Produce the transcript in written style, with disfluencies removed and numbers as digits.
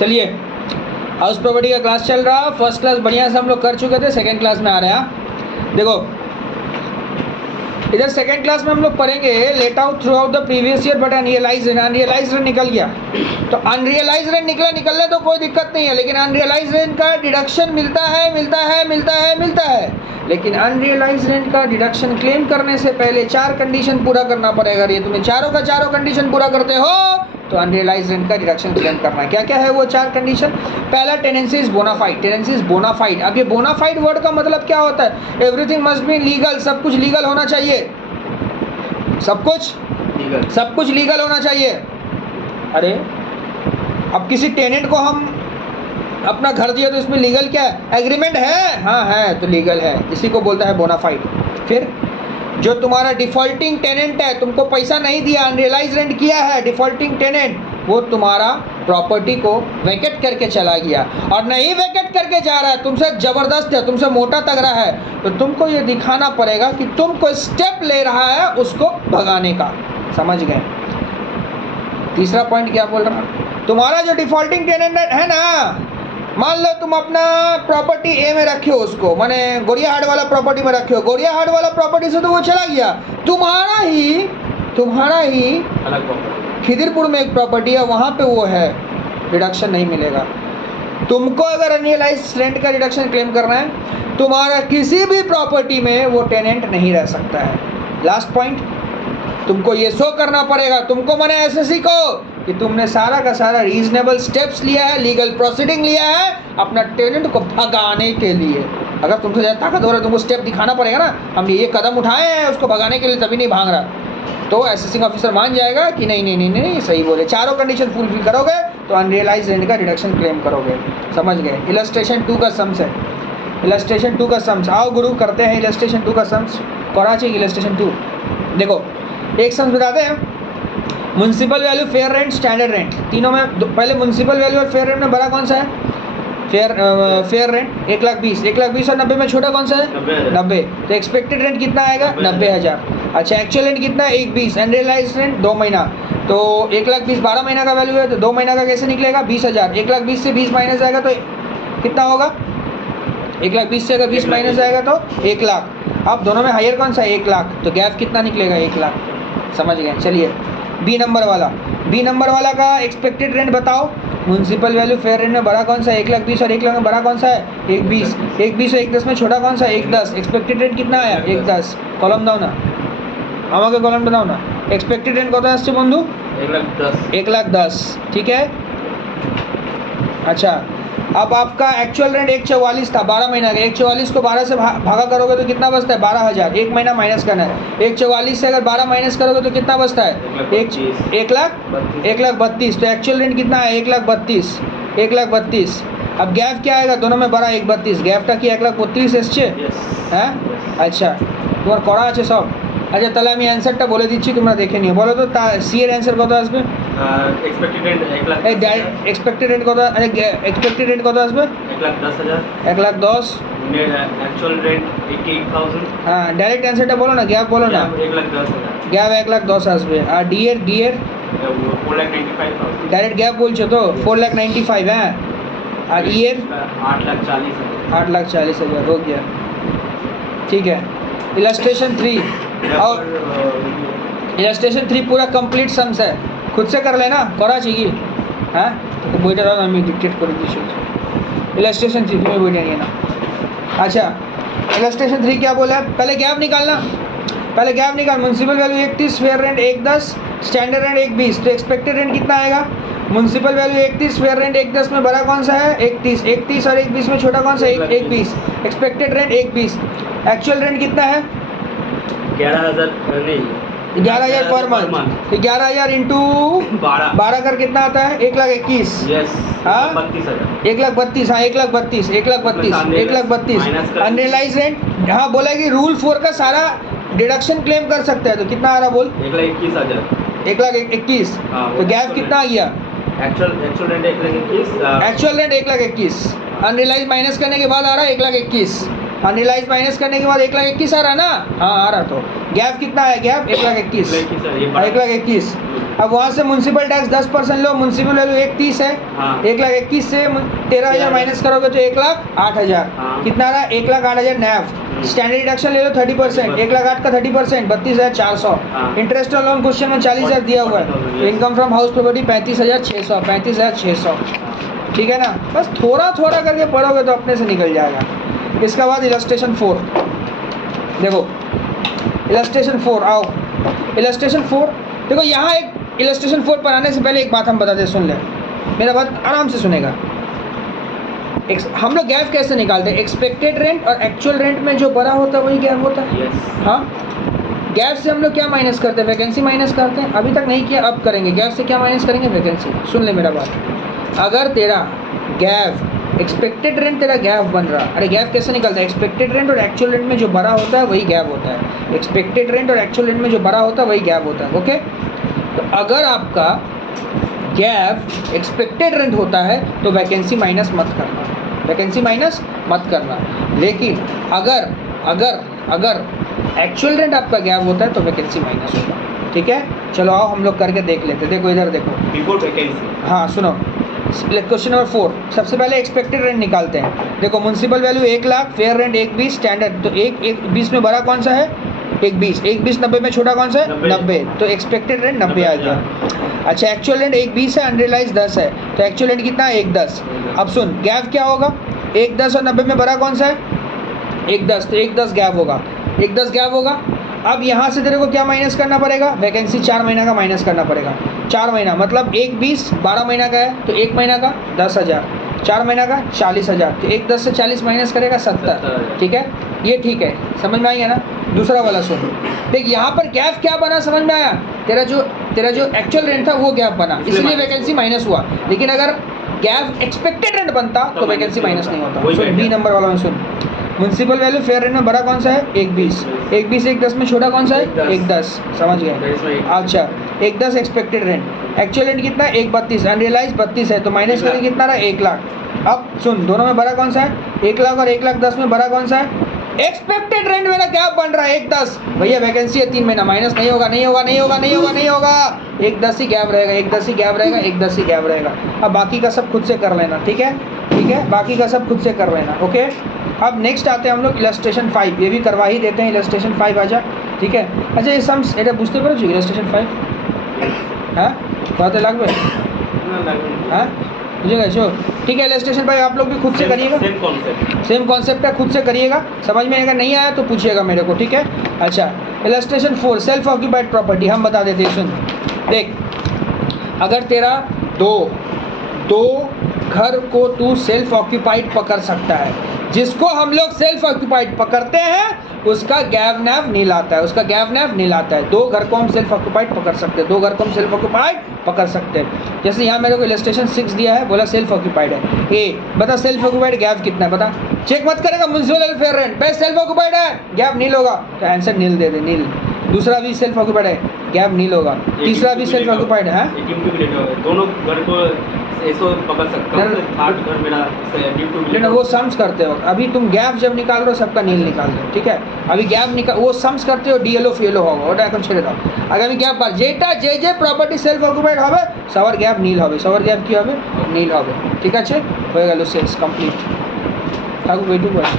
चलिए, house property का class चल रहा। फर्स्ट क्लास बढ़िया से हम लोग कर चुके थे, सेकंड क्लास में आ रहे हैं। देखो इधर सेकंड क्लास में हम लोग पढ़ेंगे let out through out the previous year but unrealise rent निकल गया। तो अनरियलाइज रेंट निकलने तो कोई दिक्कत नहीं है, लेकिन अनरियलाइज रेंट का डिडक्शन मिलता है। लेकिन अनरियलाइज रेंट का डिडक्शन क्लेम करने से पहले 4 कंडीशन पूरा करना पड़ेगा। ये तुम्हें चारों का चारों कंडीशन पूरा करते हो तो अनरियलाइज रेंट का डिडक्शन क्लेम करना है। क्या क्या है वो 4 कंडीशन? पहला, tenancy is bona fide. Tenancy is bona fide. अब ये बोनाफाइड वर्ड का मतलब क्या होता है? एवरीथिंग मस्ट बी लीगल, सब कुछ लीगल होना चाहिए। सब कुछ लीगल होना चाहिए। अरे अब किसी टेनेंट को हम अपना घर दिया तो इसमें लीगल क्या है? एग्रीमेंट है, हाँ है तो लीगल है, इसी को बोलता है बोनाफाइड। फिर जो तुम्हारा डिफॉल्टिंग टेनेंट है, तुमको पैसा नहीं दिया, अनरियलाइज रेंट किया है, डिफॉल्टिंग टेनेंट, वो तुम्हारा प्रॉपर्टी को वैकेट करके चला गया और नहीं वैकेट करके जा रहा है, तुमसे ज़बरदस्त है, तुमसे मोटा तगड़ा है, तो तुमको ये दिखाना पड़ेगा कि तुम कोई स्टेप ले रहा है उसको भगाने का। समझ गए? तीसरा पॉइंट क्या बोल रहा? तुम्हारा जो डिफॉल्टिंग टेनेंट है ना, मान लो तुम अपना प्रॉपर्टी ए में रखे हो, उसको माने गोरिया हाट वाला प्रॉपर्टी में रखे हो। गोरिया हाट वाला प्रॉपर्टी से तो वो चला गया, तुम्हारा ही अलग प्रॉपर्टी खिदिरपुर में एक प्रॉपर्टी है, वहाँ पे वो है, डिडक्शन नहीं मिलेगा। तुमको अगर अनरियलाइज रेंट का डिडक्शन क्लेम करना है, तुम्हारा किसी भी प्रॉपर्टी में वो टेनेंट नहीं रह सकता है। लास्ट पॉइंट, तुमको ये शो करना पड़ेगा, तुमको माने एसएससी को, कि तुमने सारा का सारा रीजनेबल स्टेप्स लिया है, लीगल प्रोसीडिंग लिया है अपना टेनेंट को भगाने के लिए। अगर तुमसे ज़्यादा ताकतवर है, तुमको स्टेप दिखाना पड़ेगा ना, हमने ये कदम उठाए हैं उसको भगाने के लिए, तभी नहीं भाग रहा, तो एसएससी ऑफिसर मान जाएगा कि नहीं सही बोले। चारों कंडीशन फुलफिल करोगे तो अनरियलाइज रेंट का डिडक्शन क्लेम करोगे। समझ गए? इलस्ट्रेशन 2 का सम्स है, इलस्ट्रेशन 2 का सम्स। आओ गुरु करते हैं इलस्ट्रेशन 2 का सम्स। कराची इलस्ट्रेशन 2 देखो, एक सम्स बताते हैं। Municipal value, fair rent, standard rent, तीनों में पहले म्युनिसिपल वैल्यू और फेयर रेंट में बड़ा कौन सा है? फेयर रेंट 1,20,000 और 90 में छोटा कौन सा है? 90। तो एक्सपेक्टेड रेंट कितना आएगा? 90,000। अच्छा, एक्चुअल रेंट कितना है? 1,20,000। अनरियलाइज रेंट 2 महीना, तो 1,20,000 12 महीना का वैल्यू है, तो 2 महीना का कैसे निकलेगा? 20,000। 1,20,000 से 20 माइनस जाएगा तो कितना होगा? 1,20,000 से अगर 20 माइनस जाएगा तो 1,00,000। अब दोनों में हायर कौन सा है? 1,00,000। तो गैप कितना निकलेगा? 1,00,000। समझ गए? चलिए बी नंबर वाला का एक्सपेक्टेड रेंट बताओ। म्युनिसिपल वैल्यू फेयर रेंट में बड़ा कौन सा है? 1,20,000 और 1,00,000 में बड़ा कौन सा है? 1,20,000। 1,20,000 और 1,10 में छोटा कौन सा है? 1,10। एक्सपेक्टेड रेंट कितना आया? 1,10। कॉलम दाओ ना, আমাকে कॉलम बताओ ना। एक्सपेक्टेड रेंट कत আসছে বন্ধু? 1,10,000। 1,10,000, ठीक है। अच्छा, अब आपका एक्चुअल रेंट 1,44,000 था 12 महीना का। 1,44,000 को 12 से भागा करोगे तो कितना बचता है? 12,000। 1 महीना माइनस करना है। 1,44,000 से अगर 12 माइनस करोगे तो कितना बचता है? 1,32,000। तो एक्चुअल रेंट कितना है? 1,32,000। अब गैप क्या आएगा? दोनों में बड़ा 1,32,000। गैपটা কি 1,32,000 এসছে? হ্যাঁ, আচ্ছা তোমার করা আছে সব? আচ্ছা তাহলে আমি অ্যানসারটা বলে দিচ্ছি, তোমরা দেখে নিও। বলো তো সি এর অ্যানসার কত আসবে? Expected rent 1,00,000। এই এক্সপেক্টেড রেন্ট কত? আরে এক্সপেক্টেড রেন্ট কত আসবে? 1,10,000। 1,10,000। Actual rent 88,000। হ্যাঁ, ডাইরেক্ট অ্যানসারটা বলো না, গ্যাপ বলো না। 1,10,000। গ্যাপ 1,10,000 আসবে। আর ডি এর 4,95,000। ডাইরেক্ট গ্যাপ বলছো তো? 4,95,000। হ্যাঁ, আর ই এর 8,40,000। 8,40,000 हो गया, ठीक है। इलस्ट्रेशन 3 और इलस्ट्रेशन 3 पूरा कंप्लीट सम्स है, खुद से कर लेना। कराची की হ্যাঁ, তো বইটা দাও, আমি ডিকটেট করে দিচ্ছি। इलस्ट्रेशन 3 तुम्हें বইটা নিয়ে না। अच्छा, इलस्ट्रेशन 3 क्या बोला है? पहले गैप निकाल। Municipal value 31, fair rent 1,10, standard rent 1,20। तो एक्सपेक्टेड रेंट कितना आएगा? म्युनिसिपल वैल्यू 31, फेयर रेंट 1,10 में बड़ा कौन सा है? 31 और 1,20 में छोटा कौन सा है? 1,20। Expected rent 1,20। एक्चुअल रेंट कितना है? 11,000 नहीं, 11,000 पर मंथ। तो 11,000 इंटू 12 कर कितना आता है? 1,21,000। यस। हाँ, 32,000। 1,32,000। हाँ, 1,32,000। अनरियलाइज रेंट, हाँ बोलेगी रूल 4 का सारा डिडक्शन क्लेम कर सकता है, तो कितना आ रहा बोल? 1,21,000। 1,21,000। तो गैप कितना आ गया? Actual rent 1,21,000। Actual rent 1,21,000। Unrealised minus करने के बाद आ रहा है 1,21,000। अनरियलाइज माइनस करने के बाद 1,21,000 आ रहा है ना? हाँ आ रहा। तो गैप कितना है? गैप 1,21,000। 1,21,000। अब वहाँ से म्यूनसिपल टैक्स 10% लो, म्यूनसिपल वैल्यू 130 है, हाँ। 1,21,000 से 13,000 माइनस करोगे तो 1,08,000, हाँ। कितना रहा 1,08,000 नैव। स्टैंडर्ड डिडक्शन ले लो 30%, 1,08,000 का 30% 32,400। हाँ। इंटरेस्ट ऑन लोन क्वेश्चन में 40,000 दिया हुआ है। 40,000, इनकम फ्रॉम हाउस प्रॉपर्टी 35,600, 35,600, ठीक है ना। बस थोड़ा थोड़ा करके पढ़ोगे तो अपने से निकल जाएगा। इसके बाद इलस्ट्रेशन 4 देखो, इलस्ट्रेशन 4 आओ, इलस्ट्रेशन 4 देखो। यहाँ एक इलस्ट्रेशन 4 पर आने से पहले एक बात हम बताते हैं, सुन ले, मेरा बात आराम से सुनेगा। हम लोग गैप कैसे निकालते हैं? एक्सपेक्टेड रेंट और एक्चुअल रेंट में जो बड़ा होता है वही गैप होता है। Yes. हाँ, गैप से हम लोग क्या माइनस करते हैं? वैकेंसी माइनस करते हैं। अभी तक नहीं किया, अब करेंगे। गैप से क्या माइनस करेंगे? वैकेंसी। सुन ले मेरा बात, अगर तेरा गैप एक्सपेक्टेड रेंट तेरा गैप बन रहा, अरे गैप कैसे निकलता है? एक्सपेक्टेड रेंट और एक्चुअल रेंट में जो बड़ा होता है वही गैप होता है। एक्सपेक्टेड रेंट और एक्चुअल रेंट में जो बड़ा होता है वही गैप होता है। ओके, तो अगर आपका गैप एक्सपेक्टेड रेंट होता है तो वैकेंसी माइनस मत करना, वैकेंसी माइनस मत करना। लेकिन अगर अगर अगर एक्चुअल रेंट आपका गैप होता है तो वैकेंसी माइनस होगा। ठीक है, चलो आओ हम लोग करके देख लेते हैं। देखो इधर देखो, बिफोर वैकेंसी। हाँ सुनो, क्वेश्चन नंबर 4 सबसे पहले एक्सपेक्टेड रेंट निकालते हैं। देखो municipal value 1,00,000, fair rent 1,20, standard तो 1,20 में बड़ा कौन सा है? 1,20, 1,20 90 में छोटा कौन सा है? 90, तो एक्सपेक्टेड रेंट 90 आ गया। अच्छा, एक्चुअल रेंट 1,20 है, अनरियलाइज 10 है, तो एक्चुअल रेंट कितना है? 1,10। अब सुन, गैप क्या होगा? 1,10 और 90 में बड़ा कौन सा है? 1,10, तो 1,10 गैप होगा, 1,10 गैप होगा। अब यहाँ से तेरे को क्या माइनस करना पड़ेगा? वैकेंसी 4 महीना का माइनस करना पड़ेगा। 4 महीना मतलब 1,20 12 महीना का है, तो 1 महीना का 10,000, 4 महीना का 40,000, तो 1,10 से 40 माइनस करेगा 70। ठीक है, ये ठीक है, समझ में आई है ना। दूसरा वाला सुन, देख यहाँ पर गैप क्या बना, समझ में आया? तेरा जो एक्चुअल रेंट था वो गैप बना, इसलिए वैकेंसी माइनस हुआ। लेकिन अगर गैप एक्सपेक्टेड रेंट बनता तो वैकेंसी माइनस नहीं होता। सुन बी नंबर वाला में सुन, म्यूनसिपल वैल्यू फेयर रेंट में बड़ा कौन सा है? 1,20, 1,20 1,10 में छोटा कौन सा है? 1,10, समझ गए। अच्छा, 1,10 एक्सपेक्टेड रेंट, एक्चुअल रेंट कितना है? 1,32, अनरियलाइज 32 है, तो माइनस करेंगे कितना रहा? 1,00,000। अब सुन, दोनों में बड़ा कौन सा है? 1,00,000 और 1,10 में बड़ा कौन सा है? एक्सपेक्टेड रेंट मेरा क्या बन रहा है? 1,10। भैया वैकेंसी है 3 महीना, माइनस नहीं होगा, नहीं होगा, नहीं होगा, नहीं होगा, नहीं होगा। 1,10 ही गैप रहेगा, 1,10 ही गैप रहेगा, 1,10 ही गैप रहेगा। अब बाकी का सब खुद से कर लेना, ठीक है, ठीक है, बाकी का सब खुद से कर लेना। ओके, अब नेक्स्ट आते हैं हम लोग इलस्ट्रेशन 5, ये भी करवा ही देते हैं। इलस्ट्रेशन 5 आजा, ठीक है। अच्छा, ये सम्स এটা বুঝতে পেরেছো ইলাস্ট্রেশন 5? হ্যাঁ, কত লাগবে? হ্যাঁ, बुझे गए? ठीक है, इलस्ट्रेशन 5 आप लोग भी खुद से करिएगा, सेम कॉन्सेप्ट है, खुद से करिएगा। समझ में अगर नहीं आया तो पूछिएगा मेरे को, ठीक है। अच्छा, इलस्ट्रेशन 4 सेल्फ ऑक्यूपाइड प्रॉपर्टी हम बता देते हैं। सुन देख, अगर तेरा दो घर को तू सेल्फ ऑक्यूपाइड पकड़ सकता है, जिसको हम लोग सेल्फ ऑक्यूपाइड पकड़ते हैं उसका गैप नैव नील आता है, उसका गैप नैव नील आता है। 2 घर को हम सेल्फ ऑक्यूपाइड पकड़ सकते हैं, 2 घर को हम सेल्फ ऑक्यूपाइड पकड़ सकते हैं। जैसे यहाँ मेरे को इलस्ट्रेशन 6 दिया है, बोला सेल्फ ऑक्यूपाइड है। ए बता सेल्फ ऑक्यूपाइड गैप कितना है? बता, चेक मत करेगा। म्युनिसिपल फेयर रेंट पे सेल्फ ऑक्यूपाइड है, गैप नील होगा, तो आंसर नील दे दे, नील। दूसरा भी सेल्फ ऑक्यूपाइड है, गैप नील होगा। तीसरा भी सेल्फ ऑक्यूपाइड है, दोनों घर को ऐसो पकड़ सकता हूं, आठ घर मेरा लेकिन वो सम्स करते हो। अभी तुम गैप जब निकाल रहे हो सबका नील निकाल दो, ठीक है। अभी गैप निकाल वो सम्स करते हो, डीएलओ ফিএলও হবে, ওটা এখন ছেড়ে দাও। আগামী গ্যাপ বার যেটা যে প্রপার্টি সেলফ অকুপাইড হবে সবার গ্যাপ নীল হবে, সবার গ্যাপ কি হবে? নীল হবে, ঠিক আছে। হয়ে গেল, শেষ, কমপ্লিট। থাকুক ওইটুকু আছে।